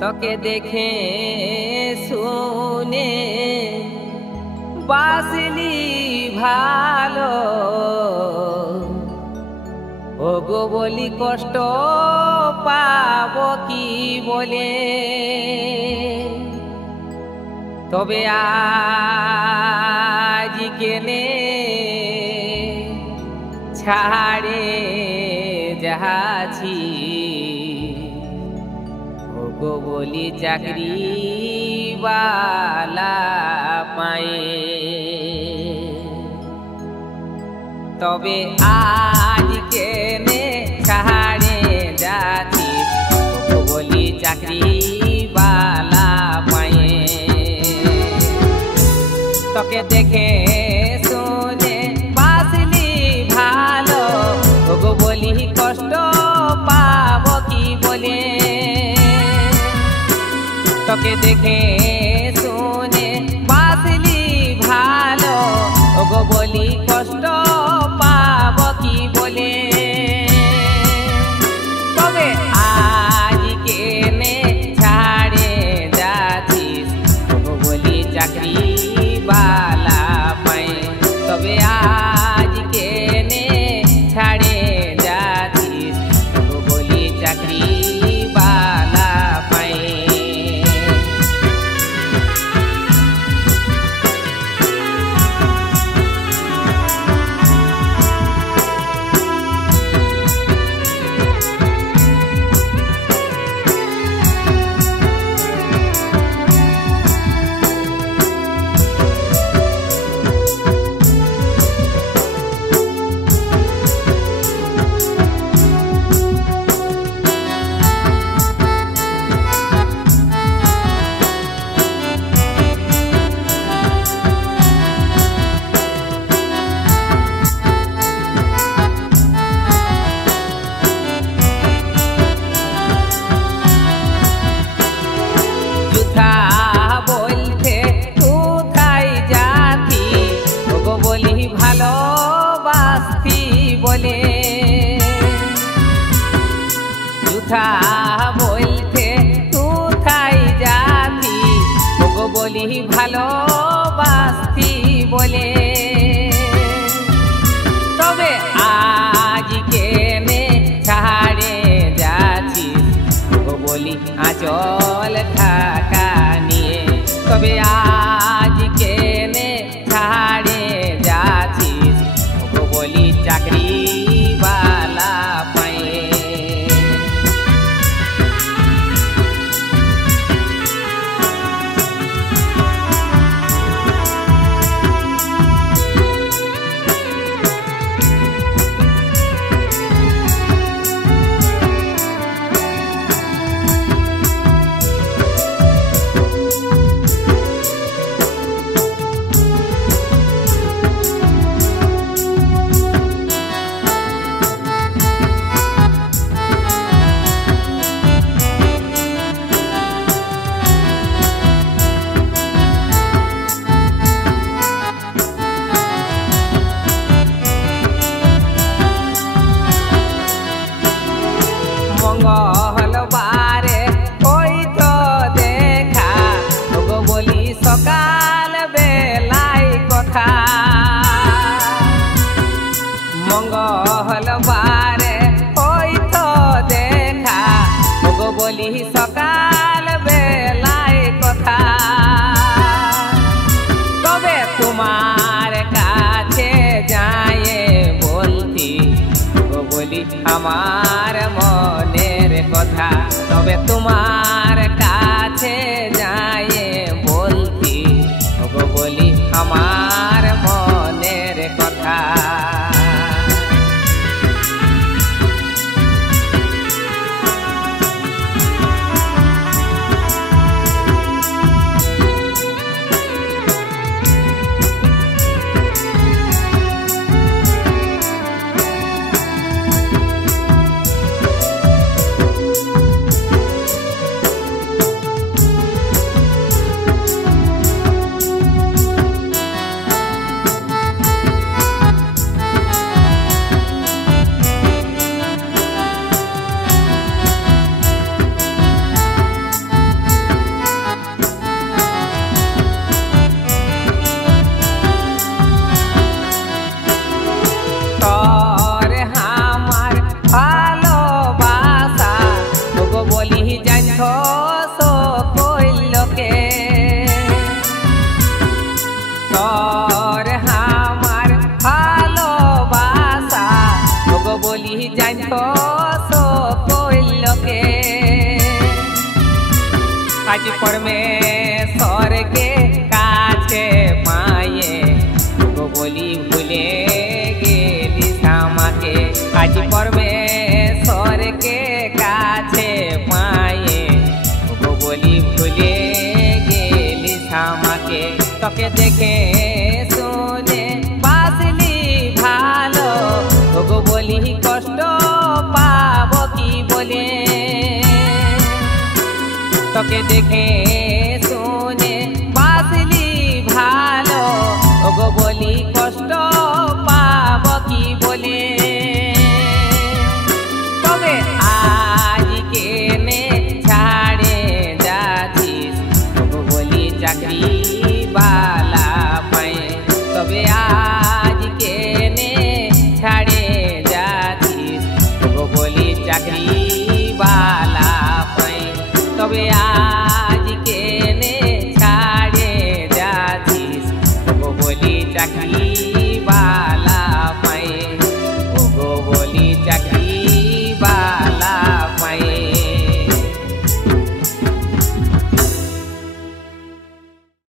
তোকে দেখে শুনে বাসলি ভালো, ও গো বলি কষ্ট পাবো কি বলে। তবে আজ কেনে ছাড়ে যাচ্ছি, ও গো বলি চাকরি বালা পায়ে। তবে আজ কেনে ছাড়ে যাচ্ছি, ও গো বলি চাকরি বালা পায়ে। তোকে দেখে শুনে বাসলি ভালো, ও গো বলি কষ্ট পাবো কি বলে। তোকে দেখে শুনে বাসলি ভালো, ও গো বলি কষ্ট পাবো কি বলে। তবে আজ কেনে ছাড়ে যাচ্ছিস, ও গো বলি চাকরি বালা পায়ে। তবে আজ কেনে ছাড়ে যাচ্ছিস, ও গো বলি চাকরি বালা পায়ে। ভালোবাসতি বলে যুথা বলতে কোথায় যাতি, ও গো বলি ভালোবাসতি বলে। তবে আজ কেনে ছাড়ে যাচ্ছিস, ও গো বলি আঁচল ঢাকা নিয়ে। তবে আজ কেনে ছাড়ে যাচ্ছিস, ও গো বলি চাকরি বালা পায়ে। মঙ্গলবারে হইতো দেখা, ও গো বলি সকাল বেলায় কথা। মঙ্গলবারে হইতো দেখা, ও গো বলি সকাল বেলায় কথা। তবে তোমার কাছে যায় বলতি, ও গো বলি আমার মনের কথা। তবে তোমার কাছে যায় বলতি, ও গো বলি আমার মনের কথা। জানত সকলকে তোর আমার ভালোবাসা ওগো বলি জানত সকলকে আজ পরমেশ্বরকে কাছে পায়ে ওগো বলি ভুলে গেলি আমাকে আজ পরমেশ্বরকে কাছে পায়ে ওগো বলি ভুলে গেলি আমাকে তোকে দেখে শুনে বাসলি ভালো ওগো বলি কষ্ট পাবো কি বলে তোকে দেখে শুনে বাসলি ভালো ওগো বলি কষ্ট পাবো কি বলে তবে আজ কেনে ছাড়ে যাচ্ছিস ওগো বলি চাকরি বালা পায়ে তবে আজ কেনে ছাড়ে যাচ্ছিস ওগো বলি চাকরি বালা পায়ে তবে আজ কেনে ছাড়ে যাচ্ছিস ওগো বলি চাকরি